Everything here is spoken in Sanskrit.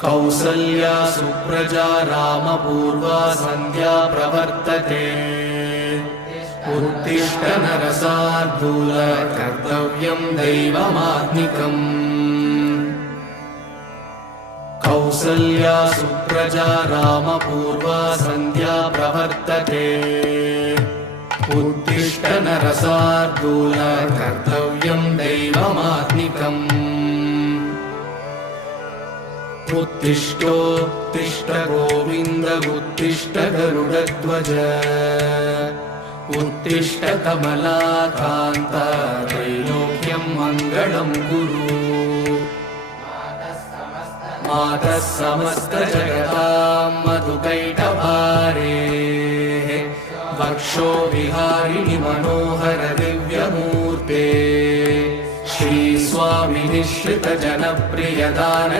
कौसल्या सुप्रजा रामपूर्वा सन्ध्या प्रवर्तते उत्तिष्ठ नरशार्दूल कर्तव्यं दैवमात्मिकम् कौसल्या सुप्रजा रामपूर्वा सन्ध्या प्रवर्तते उत्तिष्ठ नरशार्दूल कर्तव्यं दैवमात्मिकम् उत्तिष्ठोत्तिष्ठ गोविन्द उत्तिष्ठ गरुडध्वज उत्तिष्ठ कमलाकान्त त्रैलोक्यं मङ्गलं कुरु मातः समस्तजगतां मधुकैटभारे वक्षो विहारिणि मनोहर दिव्यमूर्ते श्रीस्वामिनिश्रित जनप्रियदान